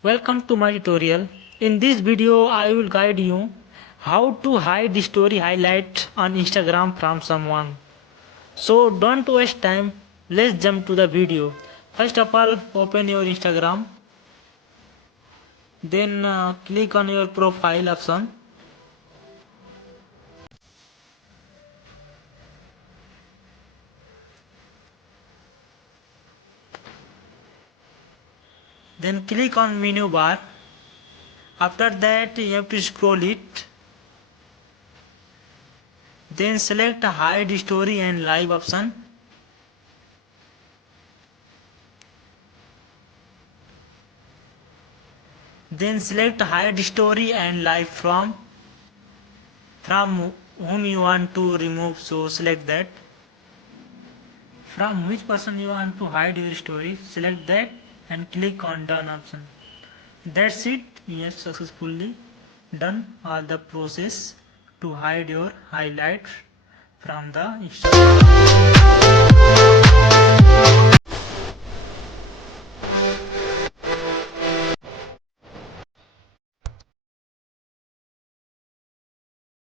Welcome to my tutorial. In this video I will guide you how to hide the story highlight on Instagram from someone. So don't waste time, let's jump to the video. First of all, open your Instagram, then click on your profile option. Then click on menu bar. After that you have to scroll it. Then select hide story and live option. Then select hide story and live from whom you want to remove, so select that. From which person you want to hide your story, select that and click on done option. That's it, you have successfully done all the process to hide your highlights from the Instagram.